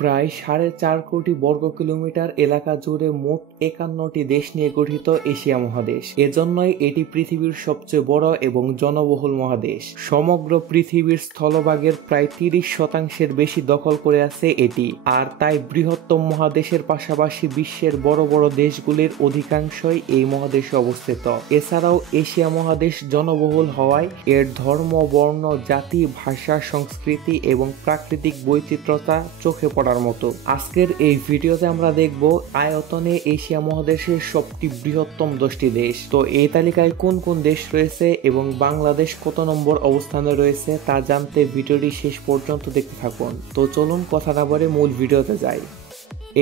প্রায় 4.5 কোটি বর্গ কিলোমিটার এলাকা জুড়ে মোট 51টি দেশ নিয়ে গঠিত এশিয়া মহাদেশ। এজন্যই এটি পৃথিবীর সবচেয়ে বড় এবং জনবহুল মহাদেশ। সমগ্র পৃথিবীর স্থলভাগের প্রায় 30% বেশি দখল করে আছে এটি, আর তাই বৃহত্তম মহাদেশের পাশাপাশি বিশ্বের বড় বড় দেশগুলির অধিকাংশই এই মহাদেশে অবস্থিত। এছাড়াও এশিয়া মহাদেশ জনবহুল হওয়ায় এর ধর্ম, বর্ণ, জাতি, ভাষা, সংস্কৃতি এবং প্রাকৃতিক বৈচিত্র্যতা চোখে পড়ার মতো। আজকের এই ভিডিওতে আমরা দেখব আয়তনে এশিয়া মহাদেশের সবটি বৃহত্তম 10টি দেশ। তো এই তালিকায় কোন কোন দেশ রয়েছে এবং বাংলাদেশ কত নম্বর অবস্থানে রয়েছে তা জানতে ভিডিওটি শেষ পর্যন্ত দেখতে থাকুন। তো চলুন কথা না বলে মূল ভিডিওতে যাই।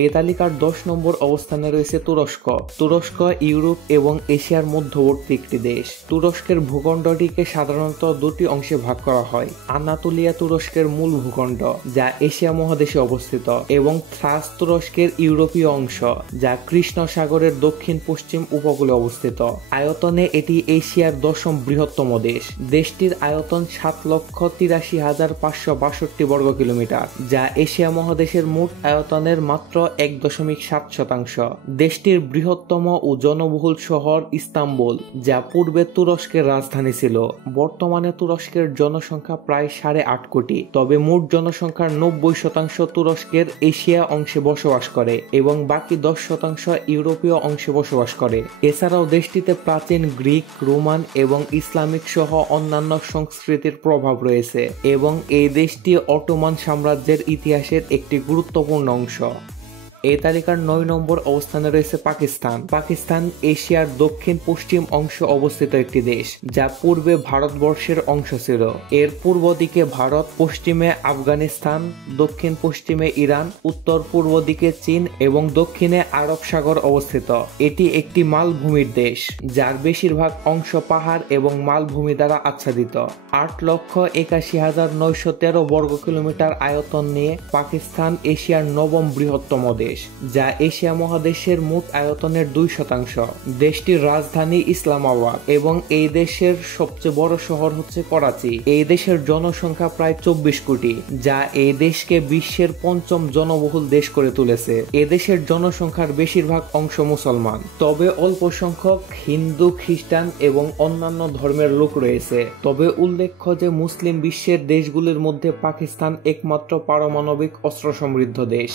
এই তালিকার 10 নম্বর অবস্থানে রয়েছে তুরস্ক। তুরস্ক ইউরোপ এবং এশিয়ার মধ্যবর্তী একটি দেশ। তুরস্কের ভূখণ্ডটিকে সাধারণত দুটি অংশে ভাগ করা হয়। আনাতোলিয়া তুরস্কের মূল ভূখণ্ড, যা এশিয়া মহাদেশে অবস্থিত, এবং থ্রাস তুরস্কের ইউরোপীয় অংশ, যা কৃষ্ণ সাগরের দক্ষিণ পশ্চিম উপকূলে অবস্থিত। আয়তনে এটি এশিয়ার 10ম বৃহত্তম দেশ। দেশটির আয়তন 7,83,562 বর্গ কিলোমিটার, যা এশিয়া মহাদেশের মোট আয়তনের মাত্র 1.7%। দেশটির বৃহত্তম ও জনবহুল শহর ইস্তাম্বুল, যা পূর্বে তুরস্কের রাজধানী ছিল। বর্তমানে তুরস্কের জনসংখ্যা প্রায় 8.5 কোটি, তবে মোট জনসংখ্যার 90% তুরস্কের এশিয়া অংশে বসবাস করে এবং বাকি 10% ইউরোপীয় অংশে বসবাস করে। এছাড়াও দেশটিতে প্রাচীন গ্রিক, রোমান এবং ইসলামিক সহ অন্যান্য সংস্কৃতির প্রভাব রয়েছে এবং এই দেশটি অটোমান সাম্রাজ্যের ইতিহাসের একটি গুরুত্বপূর্ণ অংশ। এই তালিকার 9 নম্বর অবস্থানে রয়েছে পাকিস্তান। পাকিস্তান এশিয়ার দক্ষিণ পশ্চিম অংশে অবস্থিত একটি দেশ, যা পূর্বে ভারতবর্ষের অংশ ছিল। এর পূর্ব দিকে ভারত, পশ্চিমে আফগানিস্তান, দক্ষিণ পশ্চিমে ইরান, উত্তর পূর্ব দিকে চীন এবং দক্ষিণে আরব সাগর অবস্থিত। এটি একটি মালভূমির দেশ, যার বেশিরভাগ অংশ পাহাড় এবং মালভূমি দ্বারা আচ্ছাদিত। 8,81,913 বর্গ কিলোমিটার আয়তন নিয়ে পাকিস্তান এশিয়ার 9ম বৃহত্তম দেশ, যা এশিয়া মহাদেশের মোট আয়তনের 2%। দেশটির রাজধানী ইসলামাবাদ এবং এই দেশের সবচেয়ে বড় শহর হচ্ছে করাচি। এই দেশের জনসংখ্যা প্রায় 24 কোটি, যা এই দেশকে বিশ্বের 5ম জনবহুল দেশ করে তুলেছে। এদেশের জনসংখ্যার বেশিরভাগ অংশ মুসলমান, তবে অল্প সংখ্যক হিন্দু, খ্রিস্টান এবং অন্যান্য ধর্মের লোক রয়েছে। তবে উল্লেখ্য যে মুসলিম বিশ্বের দেশগুলির মধ্যে পাকিস্তান একমাত্র পারমাণবিক অস্ত্র সমৃদ্ধ দেশ।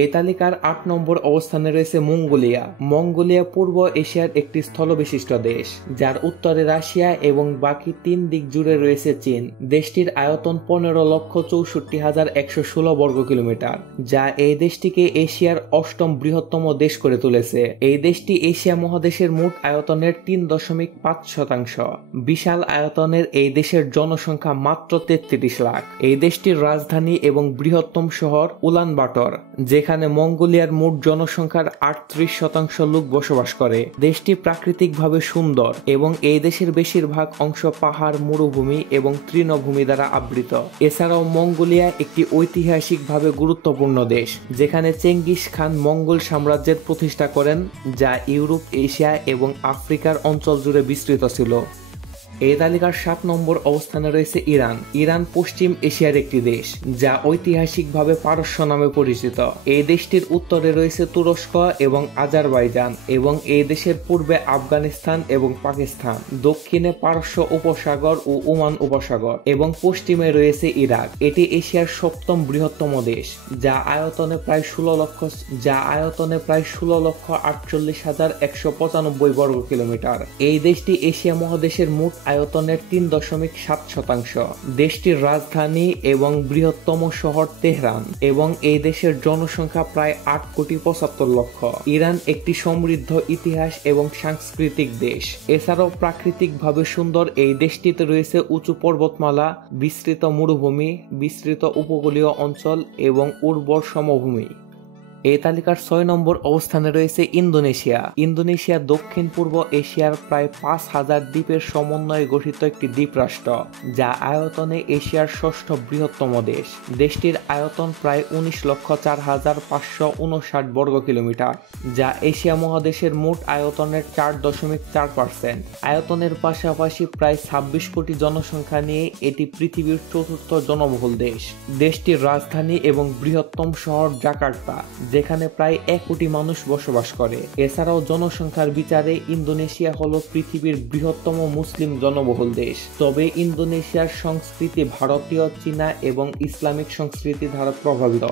এই তালিকার 8 নম্বর অবস্থানে রয়েছে মঙ্গোলিয়া। মঙ্গোলিয়া পূর্ব এশিয়ার একটি স্থলবিশিষ্ট দেশ, যার উত্তরে রাশিয়া এবং বাকি 3 দিক জুড়ে রয়েছে চীন। দেশটির আয়তন 15,64,116 বর্গ কিলোমিটার, যা এই দেশটিকে এশিয়ার 8ম বৃহত্তম দেশ করে তুলেছে। এই দেশটি এশিয়া মহাদেশের মোট আয়তনের 3.5%। বিশাল আয়তনের এই দেশের জনসংখ্যা মাত্র 33 লাখ। এই দেশটির রাজধানী এবং বৃহত্তম শহর উলানবাটর, যেখানে মঙ্গোলিয়ার মোট জনসংখ্যার 38% লোক বসবাস করে। দেশটি প্রাকৃতিকভাবে সুন্দর এবং এই দেশের বেশিরভাগ অংশ পাহাড়, মরুভূমি এবং তৃণভূমি দ্বারা আবৃত। এছাড়াও মঙ্গোলিয়া একটি ঐতিহাসিকভাবে গুরুত্বপূর্ণ দেশ, যেখানে চেঙ্গিস খান মঙ্গল সাম্রাজ্যের প্রতিষ্ঠা করেন, যা ইউরোপ, এশিয়া এবং আফ্রিকার অঞ্চল জুড়ে বিস্তৃত ছিল। এই তালিকার 7 নম্বর অবস্থানে রয়েছে ইরান। ইরান পশ্চিম এশিয়ার একটি দেশ, যা ঐতিহাসিকভাবে পারস্য নামে পরিচিত। এই দেশটির উত্তরে রয়েছে তুরস্ক এবং আজারবাইজান এবং এই দেশের পূর্বে আফগানিস্তান এবং পাকিস্তান, দক্ষিণে পারস্য উপসাগর ও ওমান উপসাগর এবং পশ্চিমে রয়েছে ইরাক। এটি এশিয়ার 7ম বৃহত্তম দেশ, যা আয়তনে প্রায় 16,48,195 বর্গ কিলোমিটার। এই দেশটি এশিয়া মহাদেশের মোট আয়তনের 3.7%। দেশটির রাজধানী এবং বৃহত্তম শহর তেহরান এবং এই দেশের জনসংখ্যা প্রায় 8,75,00,000। ইরান একটি সমৃদ্ধ ইতিহাস এবং সাংস্কৃতিক দেশ। এছাড়াও প্রাকৃতিকভাবে সুন্দর এই দেশটিতে রয়েছে উঁচু পর্বতমালা, বিস্তৃত মরুভূমি, বিস্তৃত উপকূলীয় অঞ্চল এবং উর্বর সমভূমি। এই তালিকার 6 নম্বর অবস্থানে রয়েছে ইন্দোনেশিয়া। ইন্দোনেশিয়া দক্ষিণ পূর্ব এশিয়ার প্রায় 5,000 দ্বীপের সমন্বয়ে গঠিত একটি দ্বীপরাষ্ট্র, যা আয়তনে এশিয়ার ষষ্ঠ বৃহত্তম দেশ। দেশটির আয়তন প্রায় 19,04,559 বর্গ কিলোমিটার, যা এশিয়া মহাদেশের মোট আয়তনের 4.4%। আয়তনের পাশাপাশি প্রায় 26 কোটি জনসংখ্যা নিয়ে এটি পৃথিবীর চতুর্থ জনবহুল দেশ। দেশটির রাজধানী এবং বৃহত্তম শহর জাকার্তা, যেখানে প্রায় 1 কোটি মানুষ বসবাস করে। এছাড়াও জনসংখ্যার বিচারে ইন্দোনেশিয়া হলো পৃথিবীর বৃহত্তম মুসলিম জনবহুল দেশ। তবে ইন্দোনেশিয়ার সংস্কৃতি ভারতীয়, চীনা এবং ইসলামিক সংস্কৃতি দ্বারা প্রভাবিত।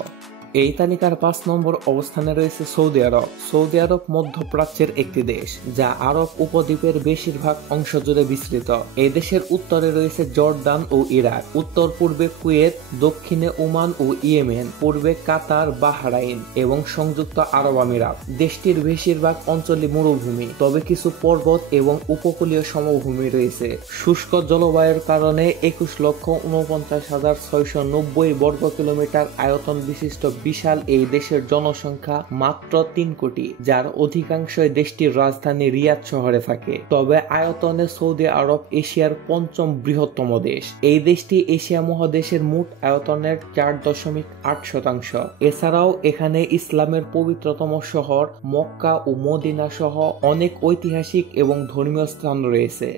এই তালিকার 5 নম্বর অবস্থানে রয়েছে সৌদি আরব। সৌদি আরব মধ্যপ্রাচ্যের একটি দেশ, যা আরব উপদ্বীপের বেশিরভাগ অংশ জুড়ে বিস্তৃত। এই দেশের উত্তরে রয়েছে জর্দান ও ইরাক, উত্তর পূর্বে কুয়েত, দক্ষিণে ওমান ও ইয়েমেন, পূর্বে কাতার, বাহরাইন এবং সংযুক্ত আরব আমিরাত। দেশটির বেশিরভাগ অঞ্চলই মরুভূমি, তবে কিছু পর্বত এবং উপকূলীয় সমভূমি রয়েছে। শুষ্ক জলবায়ুর কারণে 21,49,690 বর্গ কিলোমিটার আয়তন বিশিষ্ট বিশাল এই দেশের জনসংখ্যা মাত্র 3 কোটি, যার অধিকাংশই দেশটির রাজধানী রিয়াদ শহরে থাকে। তবে আয়তনে সৌদি আরব এশিয়ার 5ম বৃহত্তম দেশ। এই দেশটি এশিয়া মহাদেশের মোট আয়তনের 4.8%। এছাড়াও এখানে ইসলামের পবিত্রতম শহর মক্কা ও মদিনা সহ অনেক ঐতিহাসিক এবং ধর্মীয় স্থান রয়েছে।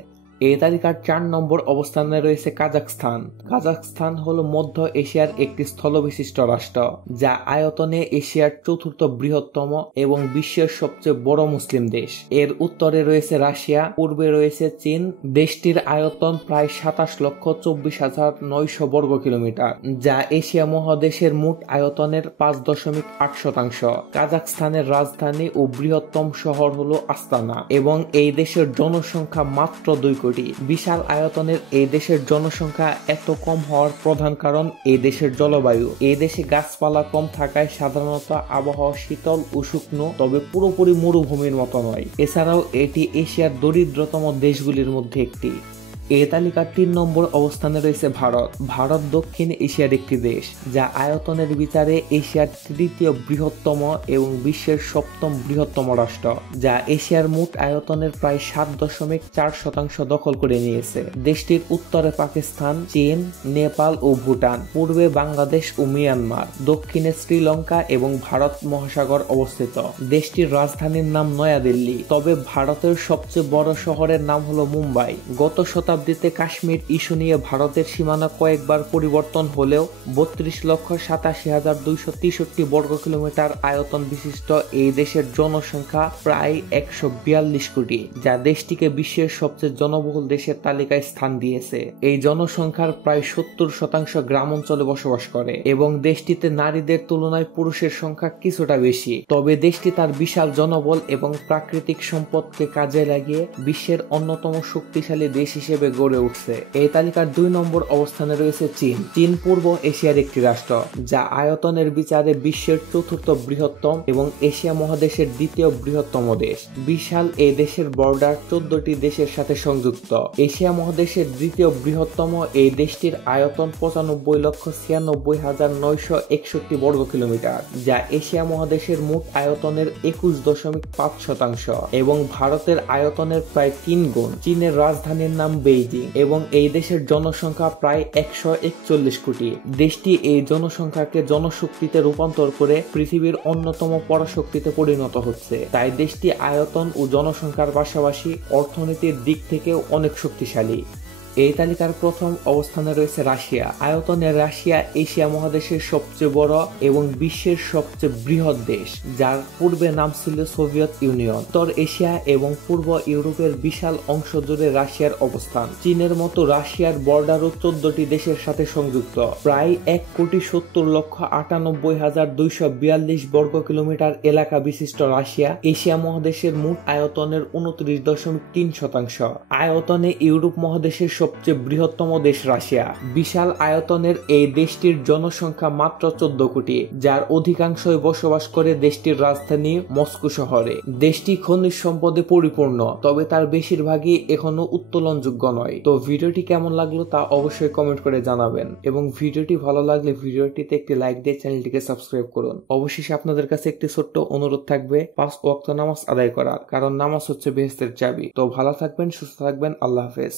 এই তালিকার 4 নম্বর অবস্থানে রয়েছে কাজাখস্তান। কাজাখস্তান হলো মধ্য এশিয়ার একটি স্থলবিশিষ্ট রাষ্ট্র, যা আয়তনে এশিয়ার চতুর্থ বৃহত্তম এবং বিশ্বের সবচেয়ে বড় মুসলিম দেশ। এর উত্তরে রয়েছে রাশিয়া, পূর্বে রয়েছে চীন। দেশটির আয়তন প্রায় 27,24,900 বর্গ কিলোমিটার, যা এশিয়া মহাদেশের মোট আয়তনের 5.8%। কাজাখস্তানের রাজধানী ও বৃহত্তম শহর হলো আস্তানা এবং এই দেশের জনসংখ্যা মাত্র 2 কোটি। বিশাল আয়তনের এই দেশের জনসংখ্যা এত কম হওয়ার প্রধান কারণ এই দেশের জলবায়ু। এই দেশে গাছপালা কম থাকায় সাধারণত আবহাওয়া শীতল ও শুকনো, তবে পুরোপুরি মরুভূমির মতো নয়। এছাড়াও এটি এশিয়ার দরিদ্রতম দেশগুলির মধ্যে একটি। এই তালিকার 3 নম্বর অবস্থানে রয়েছে ভারত। ভারত দক্ষিণ এশিয়ার একটি দেশ, যা আয়তনের বিচারে এশিয়ার 3য় বৃহত্তম এবং বিশ্বের 7ম বৃহত্তম রাষ্ট্র, যা এশিয়ার মোট আয়তনের প্রায় 7.4% দখল করে নিয়েছে। দেশটির উত্তরে পাকিস্তান, চীন, নেপাল ও ভুটান, পূর্বে বাংলাদেশ ও মিয়ানমার, দক্ষিণে শ্রীলঙ্কা এবং ভারত মহাসাগর অবস্থিত। দেশটির রাজধানীর নাম নয়াদিল্লি, তবে ভারতের সবচেয়ে বড় শহরের নাম হলো মুম্বাই। গত শতাব্দীতে কাশ্মীর ইস্যু নিয়ে ভারতের সীমানা কয়েকবার পরিবর্তন হলেও 32,87,263 বর্গ কিলোমিটার আয়তন বিশিষ্ট এই দেশের জনসংখ্যা প্রায় 142 কোটি, যা দেশটিকে বিশ্বের সবচেয়ে জনবহুল দেশের তালিকায় স্থান দিয়েছে। এই জনসংখ্যার প্রায় 70% গ্রাম অঞ্চলে বসবাস করে এবং দেশটিতে নারীদের তুলনায় পুরুষের সংখ্যা কিছুটা বেশি। তবে দেশটি তার বিশাল জনবল এবং প্রাকৃতিক সম্পদকে কাজে লাগিয়ে বিশ্বের অন্যতম শক্তিশালী দেশ হিসেবে গড়ে উঠছে। এই তালিকার 2 নম্বর অবস্থানে রয়েছে চীন। চীন পূর্ব এশিয়ার একটি রাষ্ট্র, যা আয়তনের বিচারে বিশ্বের 4র্থ বৃহত্তম এবং এশিয়া মহাদেশের 2য় বৃহত্তম দেশ। বিশাল এই দেশের বর্ডার 14টি দেশের সাথে সংযুক্ত। এশিয়া মহাদেশের 2য় বৃহত্তম এই দেশটির আয়তন 95,96,961 বর্গ কিলোমিটার, যা এশিয়া মহাদেশের মোট আয়তনের 21.5% এবং ভারতের আয়তনের প্রায় 3 গুণ। চীনের রাজধানীর নাম বেইজিং এবং এই দেশের জনসংখ্যা প্রায় 141 কোটি। দেশটি এই জনসংখ্যাকে জনশক্তিতে রূপান্তর করে পৃথিবীর অন্যতম পরাশক্তিতে পরিণত হচ্ছে। তাই দেশটি আয়তন ও জনসংখ্যার পাশাপাশি অর্থনীতির দিক থেকেও অনেক শক্তিশালী। এই তালিকার প্রথম অবস্থানে রয়েছে রাশিয়া। আয়তনে রাশিয়া এশিয়া মহাদেশের সবচেয়ে বড় এবং বিশ্বের সবচেয়ে বৃহৎ দেশ, যার পূর্বে নাম ছিল সোভিয়েত ইউনিয়ন। উত্তর এশিয়া এবং পূর্ব ইউরোপের বিশাল অংশ জুড়ে রাশিয়ার অবস্থান। চীনের মতো রাশিয়ার বর্ডারও 14টি দেশের সাথে সংযুক্ত। প্রায় 1,70,98,242 বর্গ কিলোমিটার এলাকা বিশিষ্ট রাশিয়া এশিয়া মহাদেশের মোট আয়তনের 29.3%। আয়তনে ইউরোপ মহাদেশের সবচেয়ে বৃহত্তম দেশ রাশিয়া। বিশাল আয়তনের এই দেশটির জনসংখ্যা মাত্র 14 কোটি, যার অধিকাংশই বসবাস করে দেশটির রাজধানী মস্কো শহরে। দেশটি খনিজ সম্পদে পরিপূর্ণ, তবে তার বেশিরভাগই এখনো উত্তোলনযোগ্য নয়। তো ভিডিওটি কেমন লাগলো তা অবশ্যই কমেন্ট করে জানাবেন, এবং ভিডিওটি ভালো লাগলে ভিডিওটিতে একটি লাইক দিয়ে চ্যানেলটিকে সাবস্ক্রাইব করুন। অবশেষে আপনাদের কাছে একটি ছোট্ট অনুরোধ থাকবে 5 ওয়াক্ত নামাজ আদায় করার, কারণ নামাজ হচ্ছে বেহেশতের চাবি। তো ভালো থাকবেন, সুস্থ থাকবেন, আল্লাহ হাফেজ।